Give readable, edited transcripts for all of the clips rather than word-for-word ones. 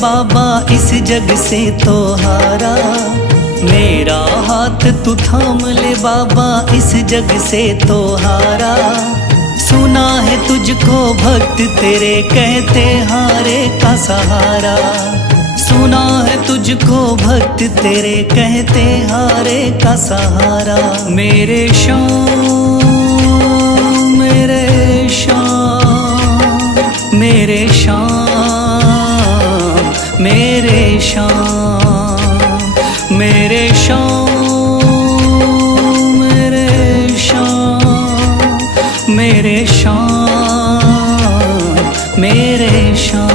बाबा इस जग से तो हारा। मेरा हाथ तू थाम ले बाबा इस जग से तो हारा। सुना है तुझको भक्त तेरे कहते हारे का सहारा। सुना है तुझको भक्त तेरे कहते हारे का सहारा। मेरे श्याम मेरे श्याम मेरे श्याम मेरे श्याम मेरे श्याम मेरे श्याम मेरे श्याम मेरे श्याम।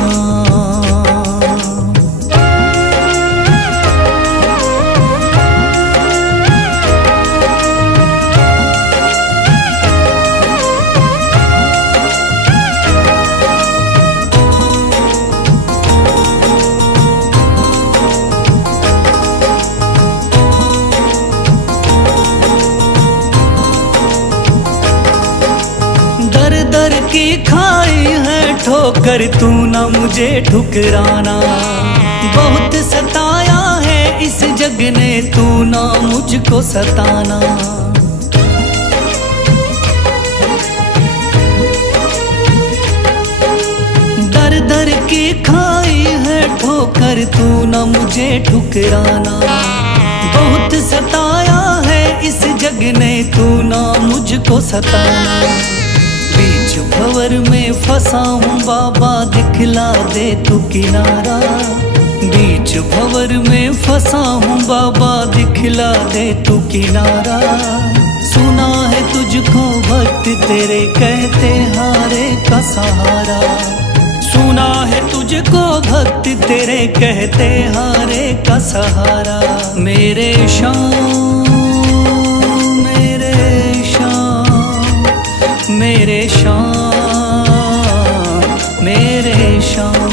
दर की खाई है ठोकर तू ना मुझे ठुकराना। बहुत सताया है इस जग ने तू ना मुझको सताना। दर दर की खाई है ठोकर तू ना मुझे ठुकराना। बहुत सताया है इस जग ने तू ना मुझको सताना। बीच भंवर में फंसा हूँ बाबा दिखला दे तू किनारा। बीच भंवर में फंसा हूँ बाबा दिखला दे तू किनारा। सुना है तुझको भक्त तेरे कहते हारे का सहारा। सुना है तुझको भक्त तेरे कहते हारे का सहारा। मेरे श्याम मेरे श्याम मेरे श्याम मेरे श्याम।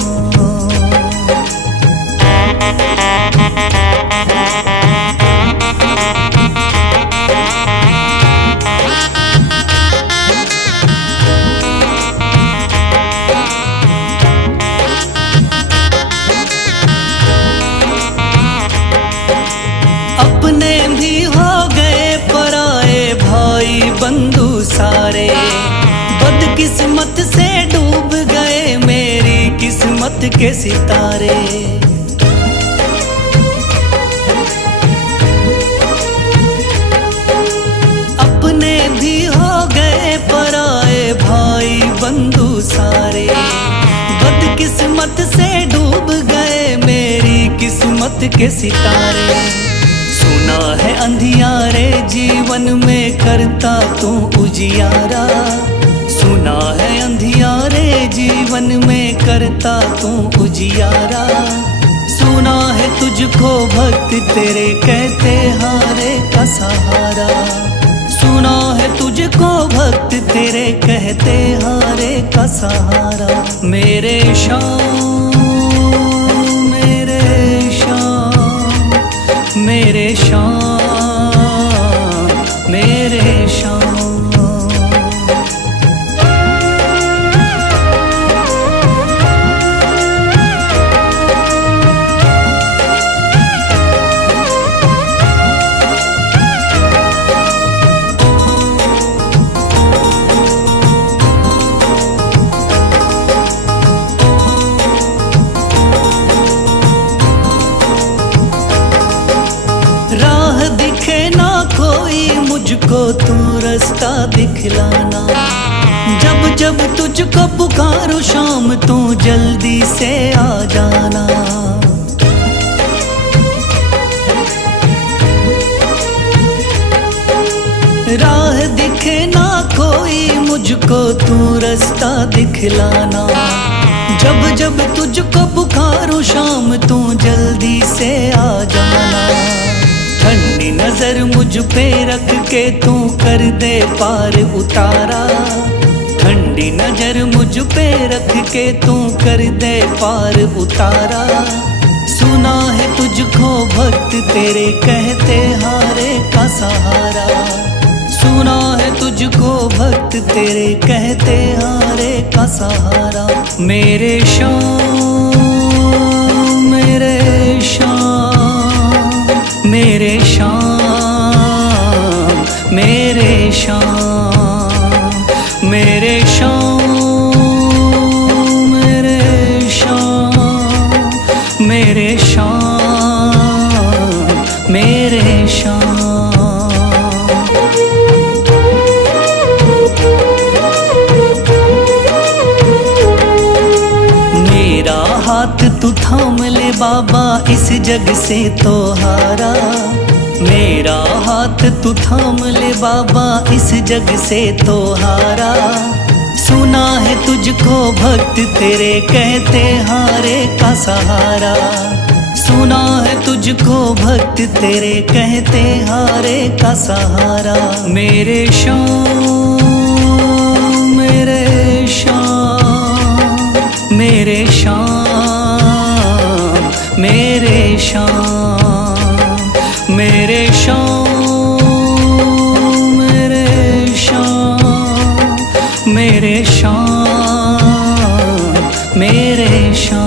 अपने भी हो गए पराए भाई बंधु सारे। बदकिस्मत से डूब गए मेरी किस्मत के सितारे। अपने भी हो गए पराए भाई बंधु सारे। बदकिस्मत से डूब गए मेरी किस्मत के सितारे। सुना है अंधियारे जीवन में करता तू उजियारा। सुना है अंधियारे जीवन में करता तू उजियारा। सुना है तुझको भक्त तेरे कहते हारे का सहारा। सुना है तुझको भक्त तेरे कहते हारे का सहारा। मेरे श्याम मेरे श्याम मेरे श्याम मेरे श्याम। राह दिखे ना कोई मुझको तू रास्ता दिखलाना। जब जब तुझको पुकारूं शाम तू जल्दी से आ जाना। राह दिखे ना कोई मुझको तू रास्ता दिखलाना। जब जब तुझको पुकारूं शाम तू जल्दी से आ जाना। ठंडी नजर मुझ पे रख के तू कर दे पार उतारा। ठंडी नजर मुझ पे रख के तू कर दे पार उतारा। सुना है तुझको भक्त तेरे कहते हारे का सहारा। सुना है तुझको भक्त तेरे कहते हारे का सहारा। मेरे श्याम मेरे शाम, मेरे शाम, मेरे शाम, मेरे शाम, मेरे शाम, मेरे शाम, मेरे शाम। मेरा हाथ तू थाम ले बाबा, इस जग से तो हारा। मेरा हाथ तू थाम ले बाबा, इस जग से तो हारा। सुना है तुझको भक्त तेरे कहते हारे का सहारा। सुना है तुझको भक्त तेरे कहते हारे का सहारा। मेरे शाम, मेरे शाम, मेरे शाम, मेरे शाम, मेरे शाम, मेरे शाम, मेरे शाम, मेरे शाम।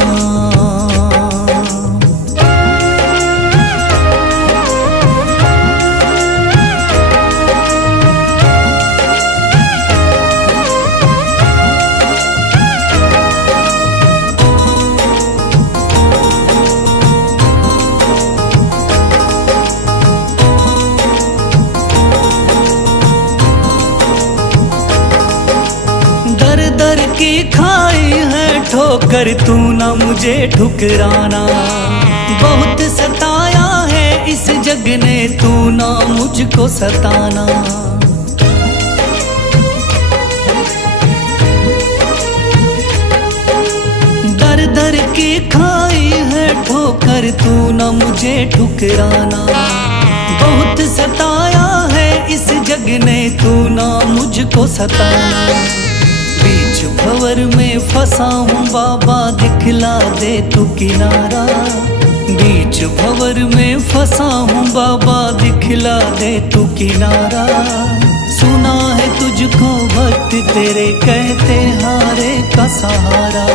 दर की खाई है ठोकर, तू ना मुझे ठुकराना। बहुत सताया है इस जग ने, तू ना मुझको सताना। दर दर की खाई है ठोकर, तू ना मुझे ठुकराना। बहुत सताया है इस जग ने, तू ना मुझको सताना। बीच भंवर में फंसा हूँ बाबा, दिखला दे तू किनारा। बीच भंवर में फंसा हूँ बाबा, दिखला दे तू किनारा। सुना है तुझको भक्त तेरे कहते हारे का सहारा।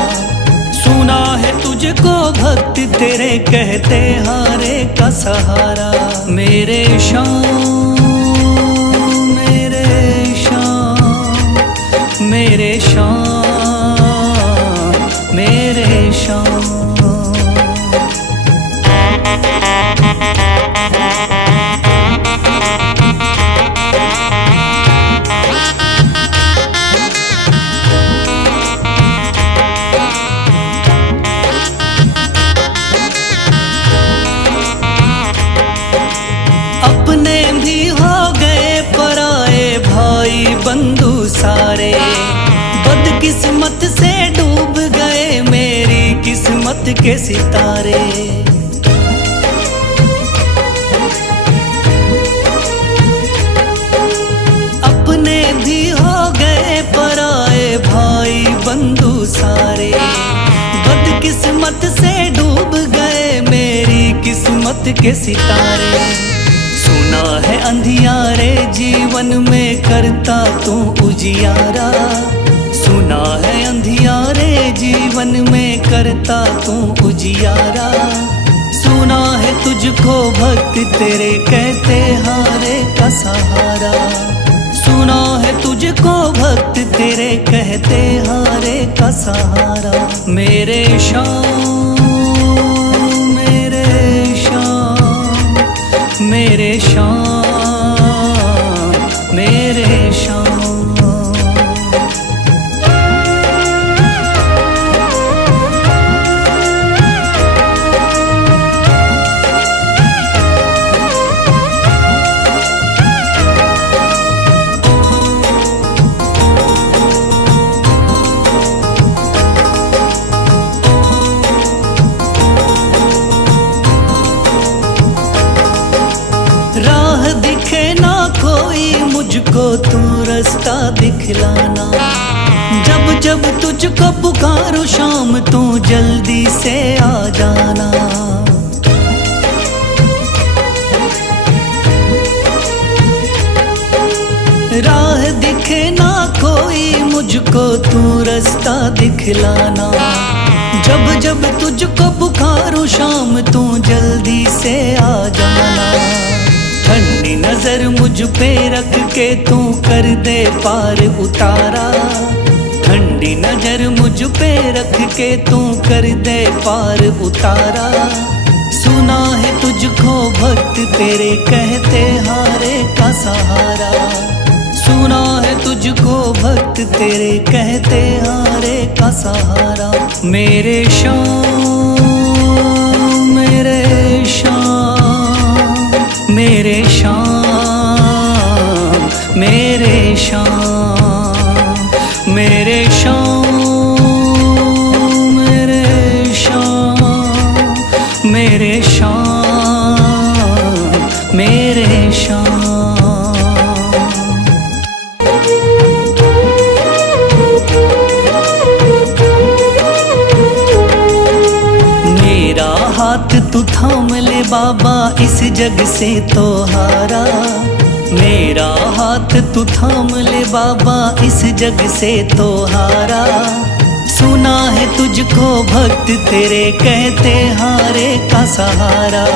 सुना है तुझको भक्त तेरे कहते हारे का सहारा। मेरे शाम, मेरे शाम, मेरे शाम, मेरे शाम। अपने भी हो गए पराए भाई बंधु सारे। बदकिस्मत से डूब गए मेरी किस्मत के सितारे। अपने भी हो गए पराए भाई बंधु सारे। बदकिस्मत से डूब गए मेरी किस्मत के सितारे। सुना है अंधियारे जीवन में करता तू उजियारा। सुना है अंधियारे जीवन में करता तू उजियारा। सुना है तुझको भक्त तेरे कहते हारे का सहारा। सुना है तुझको भक्त तेरे कहते हारे का सहारा। मेरे शाम, मेरे शाम, मेरे शाम, मेरे शाम। राह दिखे ना कोई मुझको, तू रास्ता दिखलाना। जब जब तुझको पुकारूं शाम, तू जल्दी से आ जाना। राह दिखे ना कोई मुझको, तू रास्ता दिखलाना। जब जब तुझको पुकारूं शाम तू जल्दी से आ जाना। ठंडी नजर मुझ पे रख के तू कर दे पार उतारा। ठंडी नजर मुझ पे रख के तू कर दे पार उतारा। सुना है तुझको भक्त तेरे कहते हारे का सहारा। सुना है तुझको भक्त तेरे कहते हारे का सहारा। मेरे शाम मेरे शाम मेरे शाम मेरे शाम मेरे शाम मेरे शाम मेरे शाम मेरे शाम। मेरा हाथ तू थाम ले बाबा इस जग से तो हारा। मेरा हाथ तू थाम ले बाबा इस जग से तो हारा। सुना है तुझको भक्त तेरे कहते हारे का सहारा।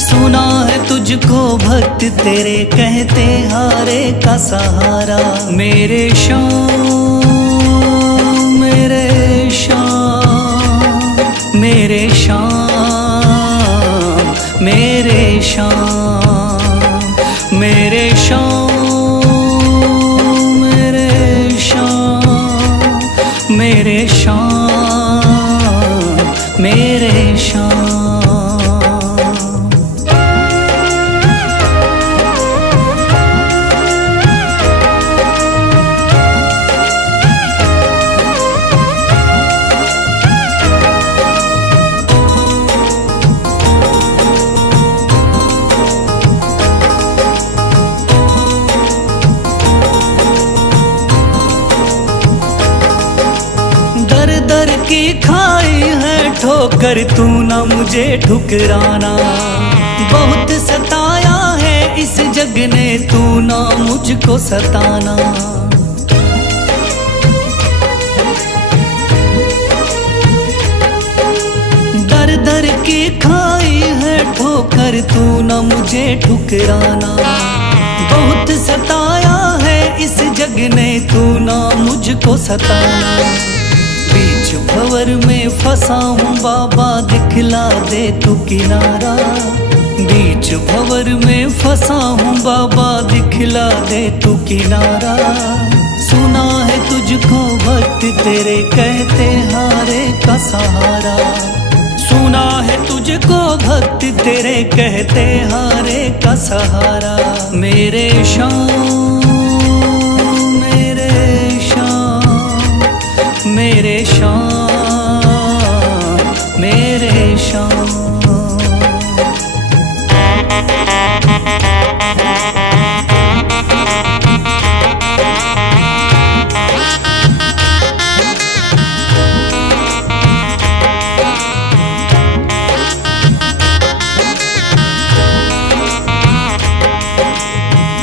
सुना है तुझको भक्त तेरे कहते हारे का सहारा। मेरे शाम मेरे शाम मेरे शाम मेरे शाम मेरे शाम मेरे शाम मेरे शाम मेरे शाम। दर की खाई है ठोकर तू ना मुझे ठुकराना। बहुत सताया है इस जग ने तू ना मुझको सताना। दर दर की खाई है ठोकर तू ना मुझे ठुकराना। बहुत सताया है इस जग ने तू ना मुझको सताना। बीच भंवर में फंसा हूँ बाबा दिखला दे तू किनारा। बीच भंवर में फंसा हूँ बाबा दिखला दे तू किनारा। सुना है तुझको भक्त तेरे कहते हारे का सहारा। सुना है तुझको भक्त तेरे कहते हारे का सहारा। मेरे शाम मेरे शाम मेरे शाम मेरे शाम।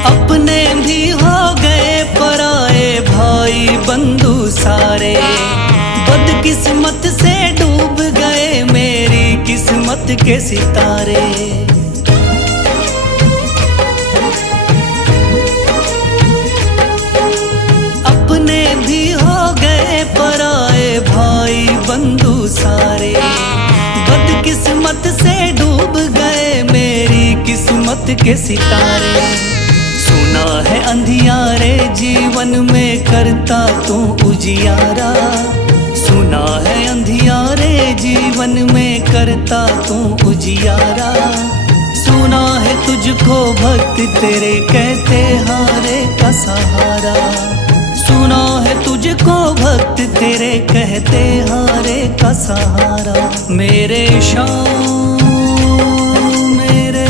अपने भी हो गए पराए भाई बंधु सारे। बदकिस्मत से डूब गए मेरी किस्मत के सितारे। अपने भी हो गए पराए भाई बंधु सारे। बदकिस्मत से डूब गए मेरी किस्मत के सितारे। सुना है अंधियारे जीवन में करता तू उजियारा। सुना है अंधियारे जीवन में करता तू उजियारा। सुना है तुझको भक्त तेरे कहते हारे का सहारा। सुना है तुझको भक्त तेरे कहते हारे का सहारा। मेरे शाम मेरे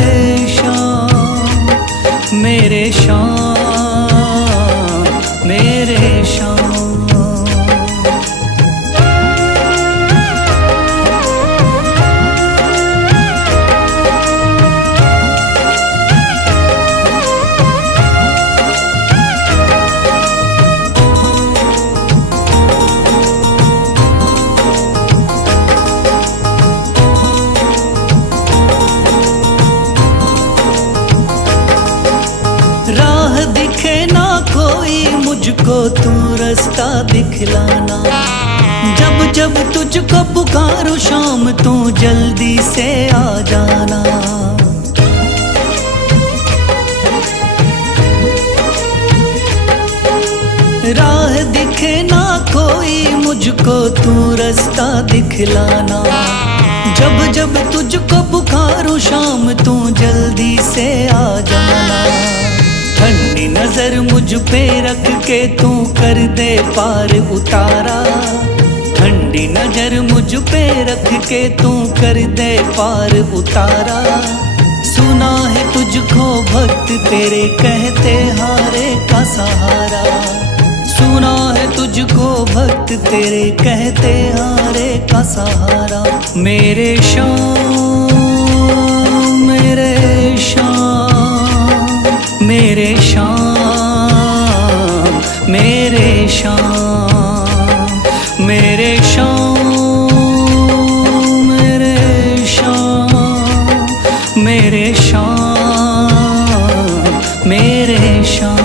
शाम मेरे शाम मेरे शाम। मुझको तू रास्ता दिखलाना। जब जब तुझको पुकारूं शाम तू जल्दी से आ जाना। राह दिखे ना कोई मुझको तू रास्ता दिखलाना। जब जब तुझको पुकारूं शाम तू जल्दी से आ जाना। ठंडी नजर मुझ पे रख के तू कर दे पार उतारा। ठंडी नजर मुझ पे रख के तू कर दे पार उतारा। सुना है तुझको भक्त तेरे कहते हारे का सहारा। सुना है तुझको भक्त तेरे कहते हारे का सहारा। मेरे शाम मेरे शाम मेरे शाम मेरे शाम मेरे शाम मेरे शाम मेरे शाम मेरे शाम।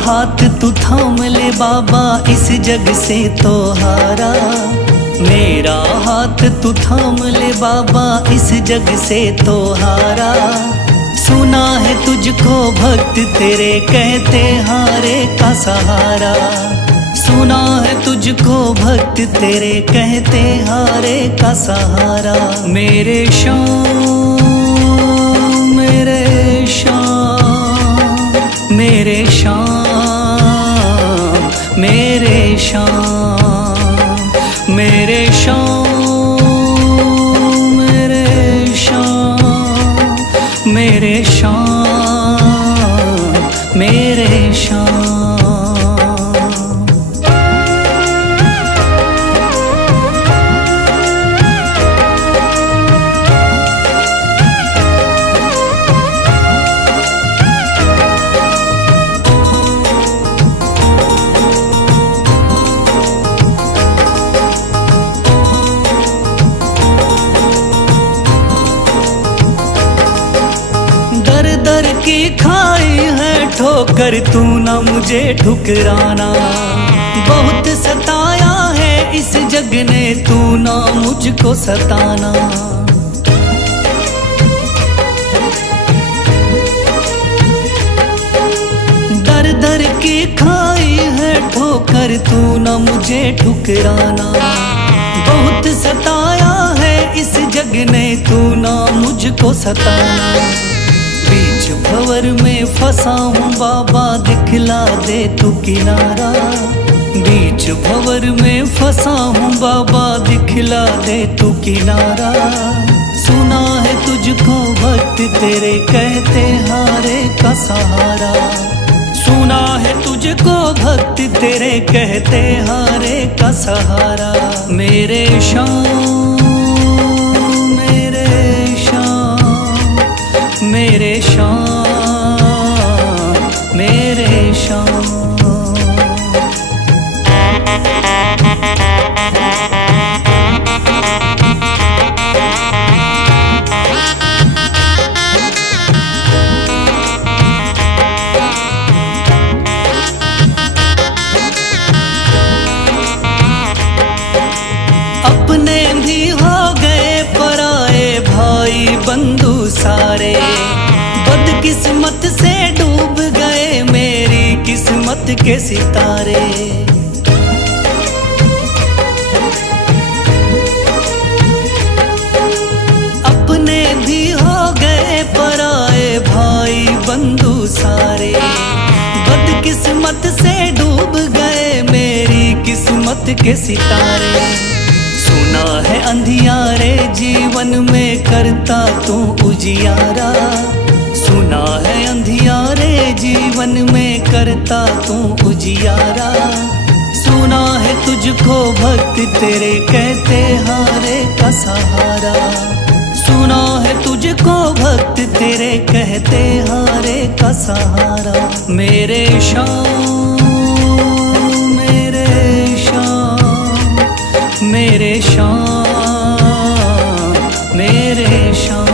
हाथ तू थाम ले बाबा इस जग से तो हारा। मेरा हाथ तू थाम ले बाबा इस जग से तो हारा। सुना है तुझको भक्त तेरे कहते हारे का सहारा। सुना है तुझको भक्त तेरे कहते हारे का सहारा। मेरे शाम मेरे शाम मेरे शाम मेरे शाम मेरे शाम मेरे शाम मेरे शाम मेरे शाम। दर की खाई है ठोकर तू ना मुझे ठुकराना। बहुत सताया है इस जग ने तू ना मुझको सताना। दर दर की खाई है ठोकर तू ना मुझे ठुकराना। बहुत सताया है इस जग ने तू ना मुझको सताना। बीच भंवर में फंसा हूँ बाबा दिखला दे तू किनारा। बीच भंवर में फंसा हूँ बाबा दिखला दे तू किनारा। सुना है तुझको भक्त तेरे कहते हारे का सहारा। सुना है तुझको भक्त तेरे कहते हारे का सहारा। मेरे शाम मेरे शाम मेरे शाम मेरे शाम। अपने भी हो गए पराए भाई बंधु सारे। बदकिस्मत से डूब गए मेरी किस्मत के सितारे। अपने भी हो गए पराए भाई बंधु सारे। बदकिस्मत से डूब गए मेरी किस्मत के सितारे। सुना है अंधियारे जीवन में करता तू उजियारा। सुना है अंधियारे जीवन में करता तू उजियारा। सुना है तुझको भक्त तेरे कहते हारे का सहारा। सुना है तुझको भक्त तेरे कहते हारे का सहारा। मेरे शाम मेरे शाम मेरे शाम मेरे शाम।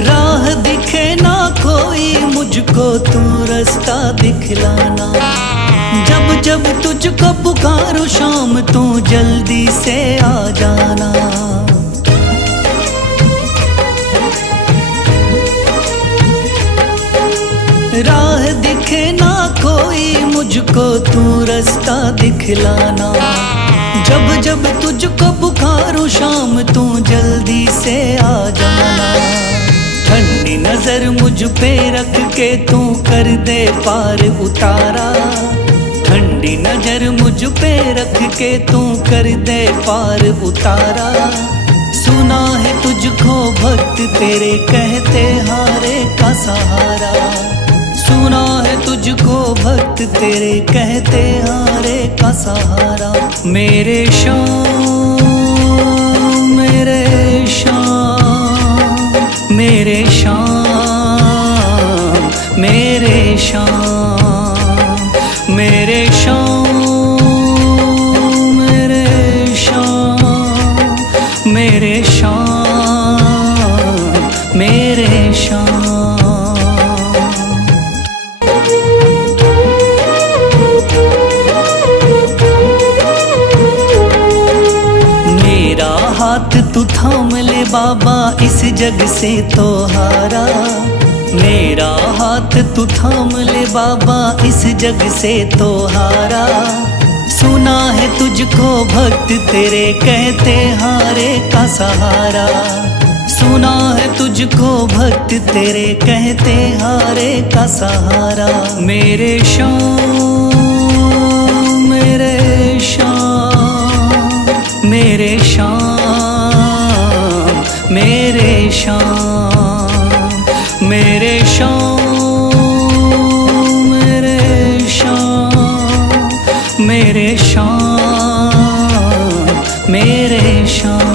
राह दिखे ना कोई मुझको तू रास्ता दिखलाना, जब जब तुझको पुकारूं शाम तू जल्दी से आ जाना। राह दिखे ना कोई मुझको तू रास्ता दिखलाना, जब जब तुझको पुकारूं शाम तू जल्दी से आ जाना। ठंडी नजर मुझ पे रख के तू कर दे पार उतारा, ठंडी नजर मुझ पे रख के तू कर दे पार उतारा। सुना है तुझको भक्त तेरे कहते हारे का सहारा, सुना है तुझको भक्त तेरे कहते हारे का सहारा। मेरे शाम मेरे शाम मेरे शाम मेरे शाम मेरे शाम मेरे शाम मेरे शाम मेरे शाम। मेरा हाथ तू थाम ले बाबा इस जग से तो हारा, मेरा हाथ तू थाम ले बाबा इस जग से तो हारा। सुना है तुझको भक्त तेरे कहते हारे का सहारा, सुना है तुझको भक्त तेरे कहते हारे का सहारा। मेरे शाम मेरे शाम मेरे शाम मेरे शाम मेरे शाम मेरे शाम मेरे शाम मेरे शाम।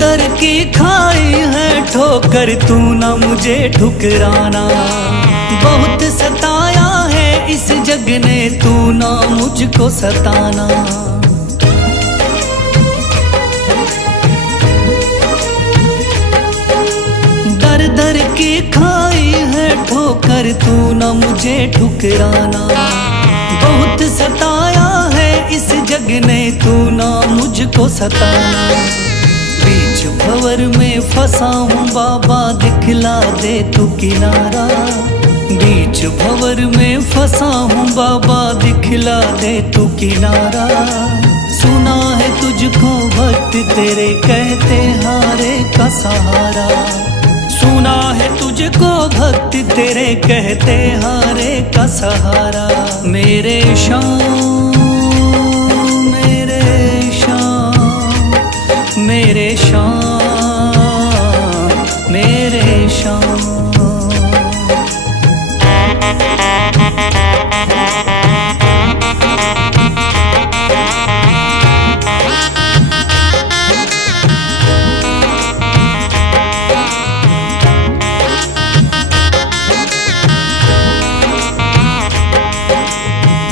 दर की खाई है ठोकर तू ना मुझे ठुकराना, बहुत सताया है इस जग ने तू ना मुझको सताना। दर दर की खाई है ठोकर तू ना मुझे ठुकराना, बहुत सताया है इस जग ने तू ना मुझको सताना। बीच भंवर में फंसा हूँ बाबा दिखला दे तू किनारा, बीच भंवर में फंसा हूँ बाबा दिखला दे तू किनारा। सुना है तुझको भक्त तेरे कहते हारे का सहारा, सुना है तुझको भक्त तेरे कहते हारे का सहारा। मेरे शाम मेरे शाम मेरे शाम मेरे शाम।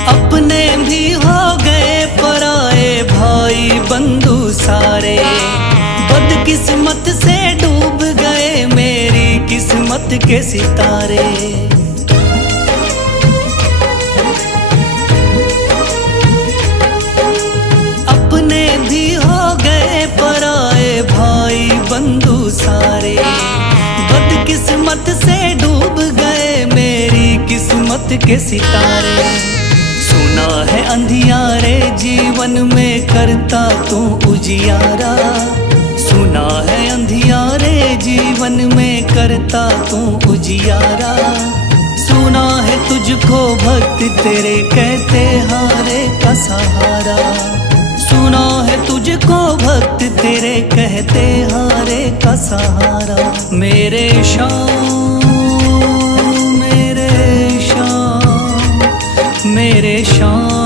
अपने भी हो गए पराए भाई बंधु सारे, बदकिस्मत से डूब गए मेरी किस्मत के सितारे। अपने भी हो गए पराए भाई बंधु सारे, बदकिस्मत से डूब गए मेरी किस्मत के सितारे। सुना सुना है अंधियारे जीवन में करता तू उजियारा, सुना है अंधियारे जीवन में करता तू उजियारा। सुना है तुझको भक्त तेरे कहते हारे का सहारा, सुना है तुझको भक्त तेरे कहते हारे का सहारा। मेरे शाम मेरे शाम मेरे शाम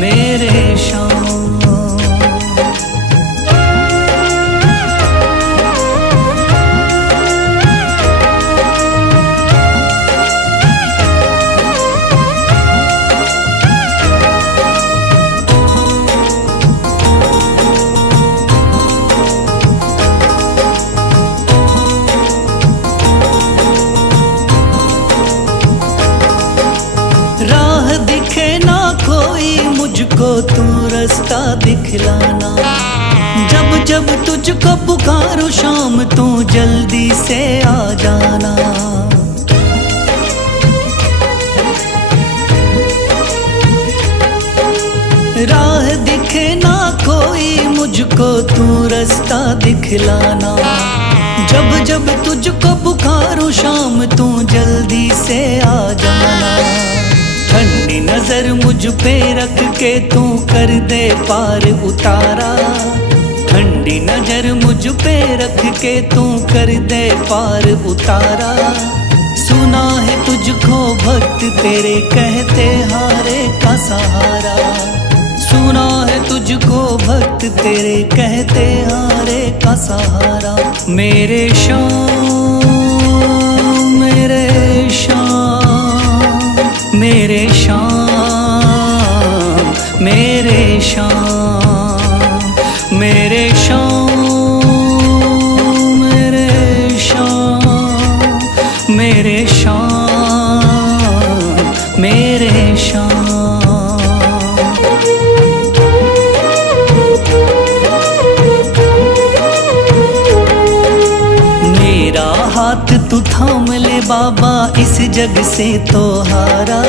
मेरे शाम। मुझको तू रास्ता दिखलाना, जब जब तुझको पुकारूं शाम तू जल्दी से आ जाना। राह दिखे ना कोई मुझको तू रास्ता दिखलाना, जब जब तुझको पुकारूं शाम तू जल्दी से आ जाना। ठंडी नजर मुझ पे रख के तू कर दे पार उतारा, ठंडी नजर मुझ पे रख के तू कर दे पार उतारा। सुना है तुझको भक्त तेरे कहते हारे का सहारा, सुना है तुझको भक्त तेरे कहते हारे का सहारा। मेरे शाम मेरे शाम मेरे शाम मेरे शाम मेरे शाम मेरे शाम मेरे शाम मेरे शाम। मेरा हाथ तू थाम ले बाबा इस जग से तो हारा,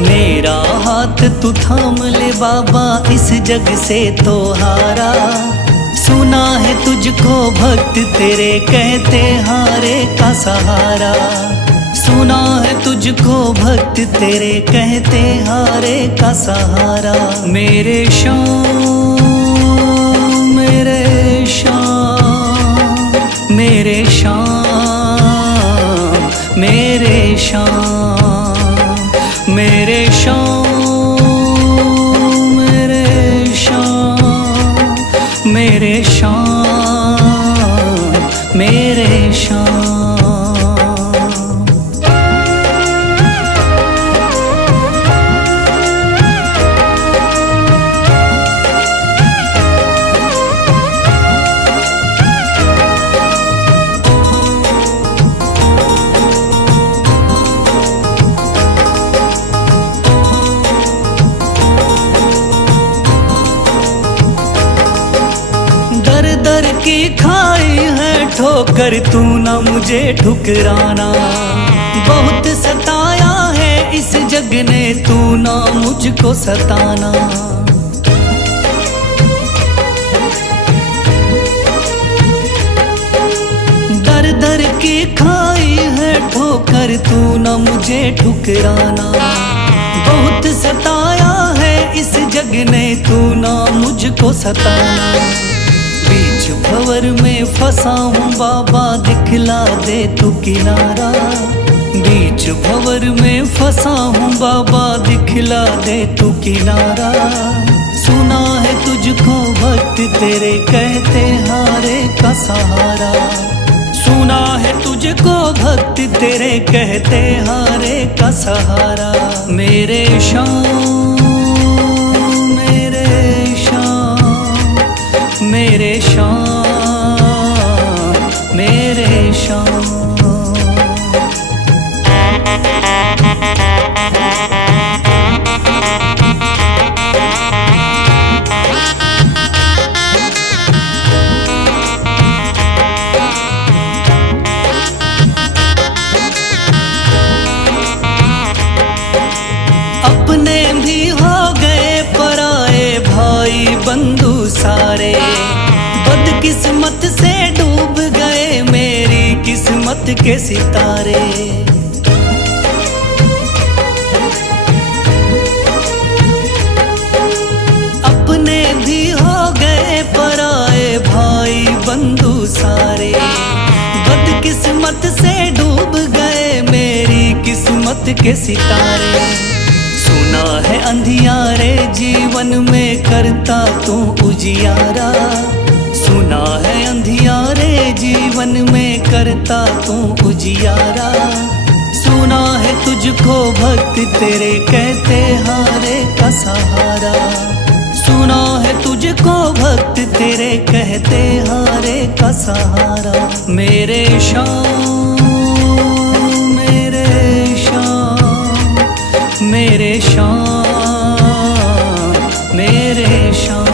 मेरा हाथ तू थाम ले बाबा इस जग से तो हारा। सुना है तुझको भक्त तेरे कहते हारे का सहारा, सुना है तुझको भक्त तेरे कहते हारे का सहारा। मेरे शाम मेरे शाम मेरे शाम मेरे शाम मेरे शाम मेरे शाम मेरे शाम मेरे शाम। दर की खाई है ठोकर तू ना मुझे ठुकराना, बहुत सताया है इस जग ने तू ना मुझको सताना। दर दर की खाई है ठोकर तू ना मुझे ठुकराना, बहुत सताया है इस जग ने तू ना मुझको सताना। बीच भंवर में फंसा हूँ बाबा दिखला दे तू किनारा, बीच भंवर में फंसा हूँ बाबा दिखला दे तू किनारा। सुना है तुझको भक्त तेरे कहते हारे का सहारा, सुना है तुझको भक्त तेरे कहते हारे का सहारा। मेरे शाम मेरे शाम मेरे शाम मेरे शाम। से डूब गए मेरी किस्मत के सितारे। अपने भी हो गए पराए भाई बंधु सारे, बदकिस्मत से डूब गए मेरी किस्मत के सितारे। सुना है अंधियारे जीवन में करता तू उजियारा, सुना है अंधियारे जीवन में करता तू उजियारा। सुना है तुझको भक्त तेरे कहते हारे का सहारा, सुना है तुझको भक्त तेरे कहते हारे का सहारा। मेरे शाम मेरे शाम मेरे शाम मेरे शाम।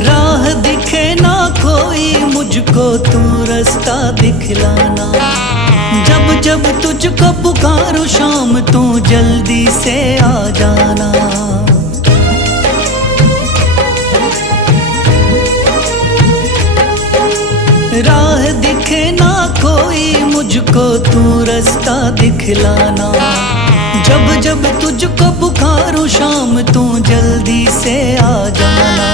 राह दिखे ना कोई मुझको तू रास्ता दिखलाना, जब जब तुझको पुकारूं शाम तू जल्दी से आ जाना। राह दिखे ना कोई मुझको तू रास्ता दिखलाना, जब जब तुझको पुकारूं शाम तू जल्दी से आ जाना।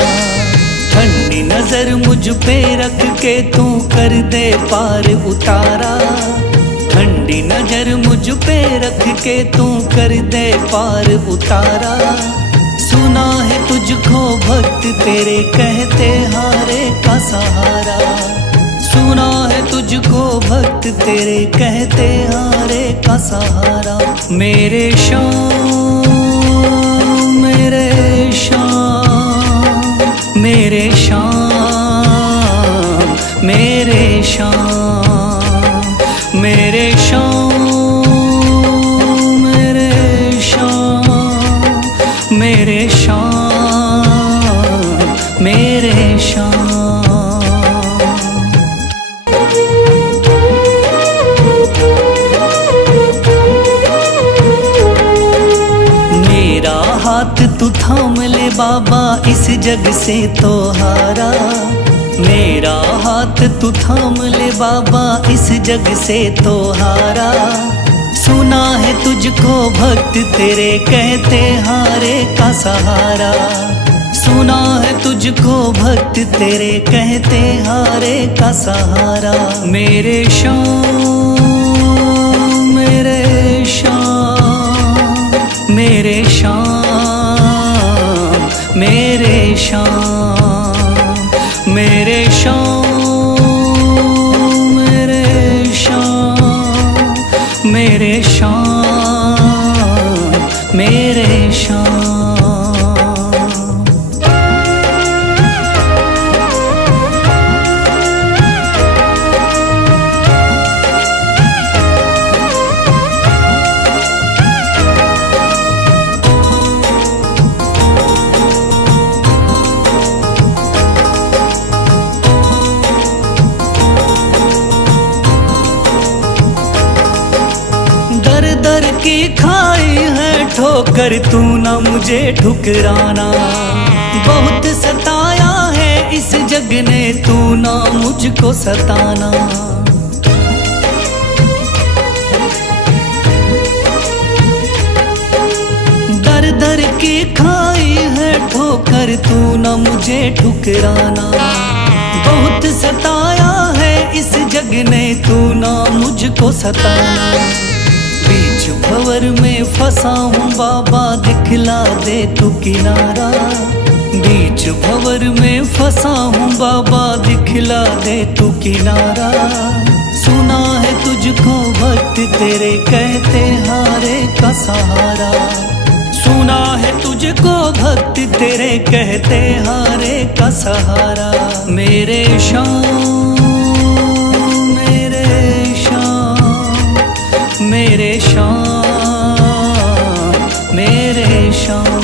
ठंडी नजर मुझ पे रख के तू कर दे पार उतारा, ठंडी नजर मुझ पे रख के तू कर दे पार उतारा। सुना है तुझको भक्त तेरे कहते हारे का सहारा, सुना है तुझको भक्त तेरे कहते हारे का सहारा। मेरे शाम मेरे शाम मेरे शाम मेरे शाम मेरे शाम मेरे शाम मेरे शाम मेरे शाम। मेरा हाथ तू थाम ले बाबा इस जग से तो हारा, मेरा हाथ तू थाम ले बाबा इस जग से तो हारा। सुना है तुझको भक्त तेरे कहते हारे का सहारा, सुना है तुझको भक्त तेरे कहते हारे का सहारा। मेरे शाम मेरे शाम मेरे शाम मेरे शाम मेरे शाम मेरे शाम मेरे शाम मेरे शाम। दर की खाई है ठोकर तू ना मुझे ठुकराना, बहुत सताया है इस जग ने तू ना मुझको सताना। दर दर की खाई है ठोकर तू ना मुझे ठुकराना, बहुत सताया है इस जग ने तू ना मुझको सताना। बीच भंवर में फंसा हूँ बाबा दिखला दे तू किनारा, बीच भंवर में फंसा हूँ बाबा दिखला दे तू किनारा। सुना है तुझको भक्त तेरे कहते हारे का सहारा, सुना है तुझको भक्त तेरे कहते हारे का सहारा। मेरे शाम मेरे शाम मेरे शाम मेरे शाम।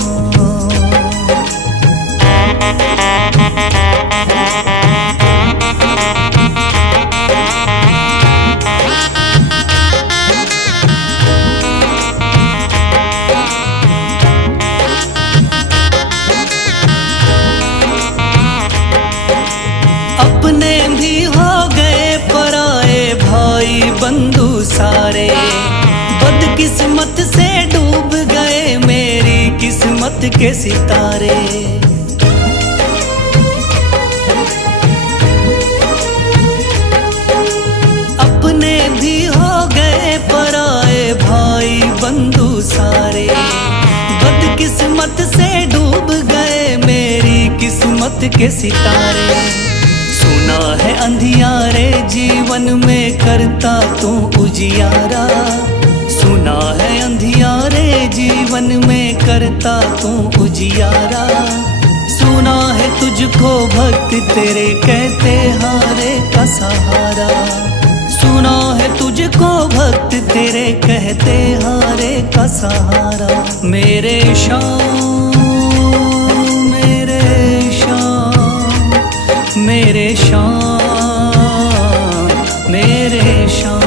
अपने भी हो गए पराए भाई बंधु सारे, बदकिस्मत से डूब गए मेरी किस्मत के सितारे। अपने भी हो गए पराए भाई बंधु सारे, बदकिस्मत से डूब गए मेरी किस्मत के सितारे। सुना है अंधियारे जीवन में करता तू उजियारा, सुना है अंधियारे जीवन में करता तू उजियारा। सुना है तुझको भक्त तेरे कहते हारे का सहारा, सुना है तुझको भक्त तेरे कहते हारे का सहारा। मेरे शाम मेरे शाम मेरे शाम मेरे शाम।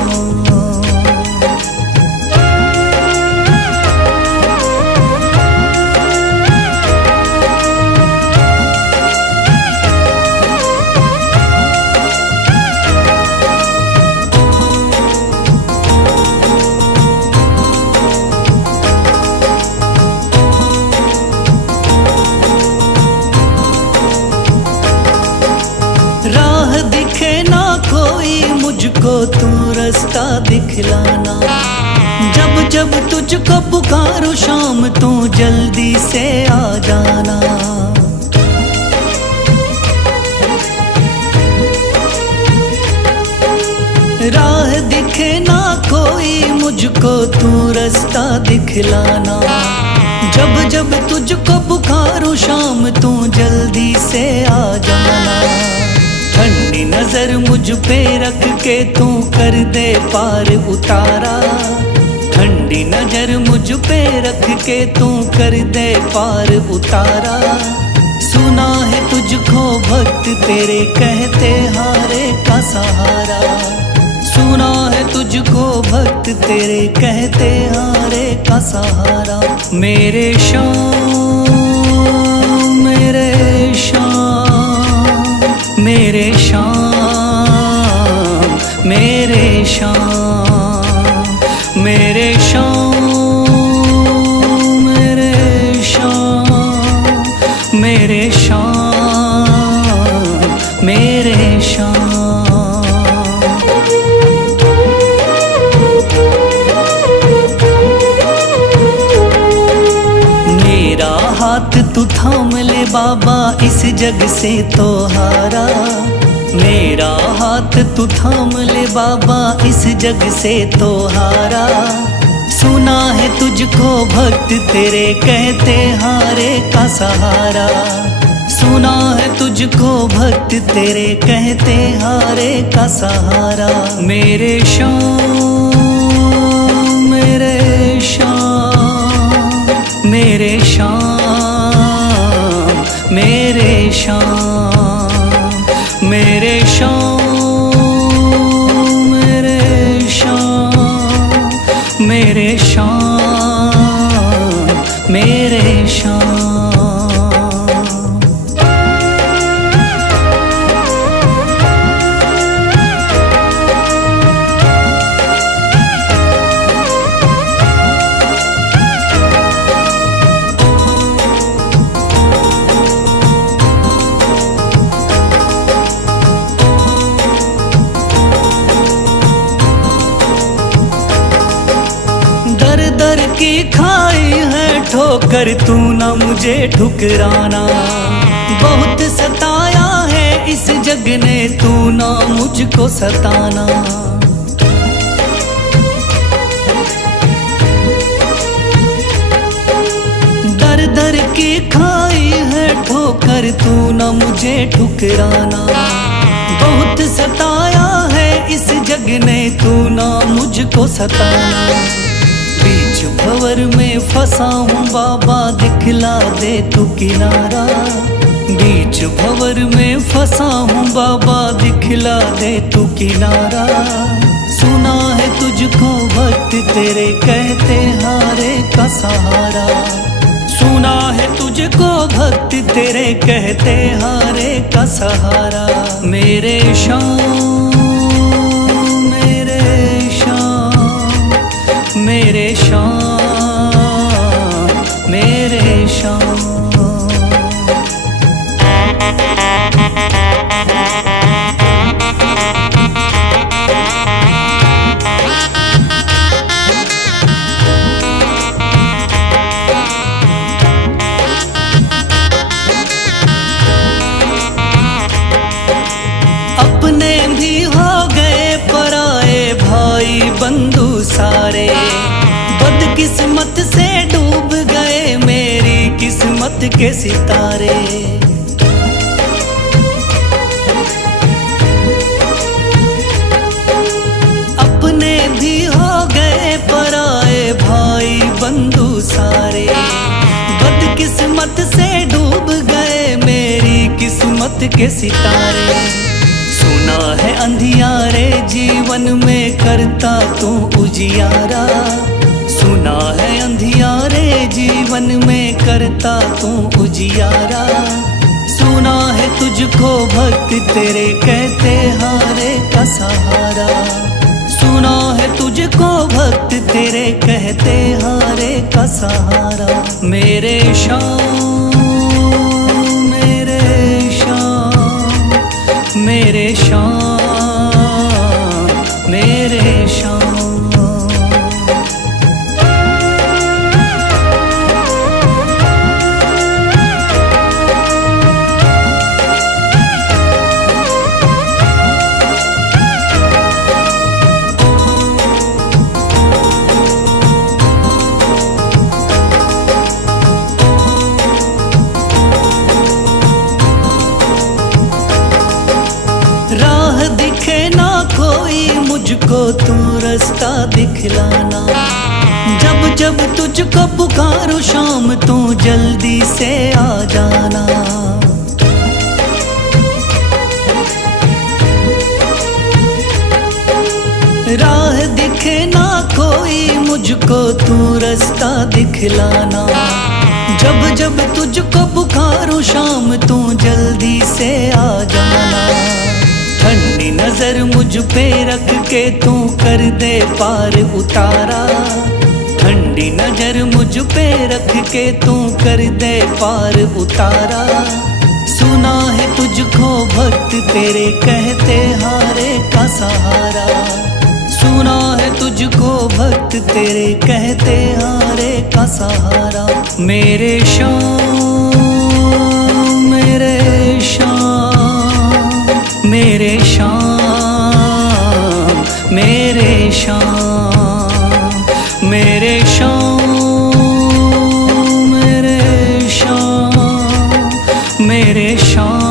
राह दिखे ना कोई मुझको तू रास्ता दिखलाना, जब जब तुझको पुकारूं शाम तू जल्दी से आ जाना। राह दिखे ना कोई मुझको तू रास्ता दिखलाना, जब जब तुझको पुकारूं शाम तू जल्दी से आ जाना। ठंडी नजर मुझ पे रख के तू कर दे पार उतारा, ठंडी नजर मुझ पे रख के तू कर दे पार उतारा। सुना है तुझको भक्त तेरे कहते हारे का सहारा, सुना है तुझको भक्त तेरे कहते हारे का सहारा। मेरे शाम मेरे शाम मेरे शाम मेरे शाम मेरे शाम मेरे शाम मेरे शाम मेरे शाम। मेरा हाथ तू थाम ले बाबा इस जग से तो हारा, मेरा हाथ तू थाम ले बाबा इस जग से तो हारा। सुना है तुझको भक्त तेरे कहते हारे का सहारा, सुना है तुझको भक्त तेरे कहते हारे का सहारा। मेरे शाम मेरे शाम मेरे शाम मेरे शाम मेरे शाम मेरे शाम मेरे शाम मेरे शाम। दर की खाई है ठोकर तू ना मुझे ठुकराना, बहुत सताया है इस जग ने तू ना मुझको सताना। दर दर की खाई है ठोकर तू ना मुझे ठुकराना, बहुत सताया है इस जग ने तू ना मुझको मुझको सताना। बीच भंवर में फंसा हूँ बाबा, दिखला दे तू किनारा। बीच भंवर में फंसा हूँ बाबा, दिखला दे तू किनारा। सुना है तुझको भक्त तेरे कहते हारे का सहारा। सुना है तुझको भक्त तेरे कहते हारे का सहारा। मेरे शाम मेरे शाम मेरे शाम मेरे शाम। अपने भी हो गए पराए भाई बंधु सारे। बदकिस्मत से डूब गए मेरी किस्मत के सितारे। अपने भी हो गए पराए भाई बंधु सारे। बदकिस्मत से डूब गए मेरी किस्मत के सितारे। सुना है अंधियारे जीवन में करता तू उजियारा। सुना है अंधियारे जीवन में करता तू उजियारा। सुना है तुझको भक्त तेरे कहते हारे का सहारा। सुना है तुझको भक्त तेरे कहते हारे का सहारा। मेरे शाम मेरे शाम मेरे शाम मेरे शाम। राह दिखे ना कोई मुझको तू रास्ता दिखलाना। जब जब तुझको पुकारूं शाम तू जल्दी से आ जाना। राह दिखे ना कोई मुझको तू रास्ता दिखलाना। जब जब तुझको पुकारूं शाम तू जल्दी से आ जाना। ठंडी नजर मुझ पे रख के तू कर दे पार उतारा। ठंडी नजर मुझ पे रख के तू कर दे पार उतारा। सुना है तुझको भक्त तेरे कहते हारे का सहारा। सुना है तुझको भक्त तेरे कहते हारे का सहारा। मेरे शाम मेरे शाम मेरे शाम मेरे शाम मेरे शाम मेरे शाम मेरे शाम।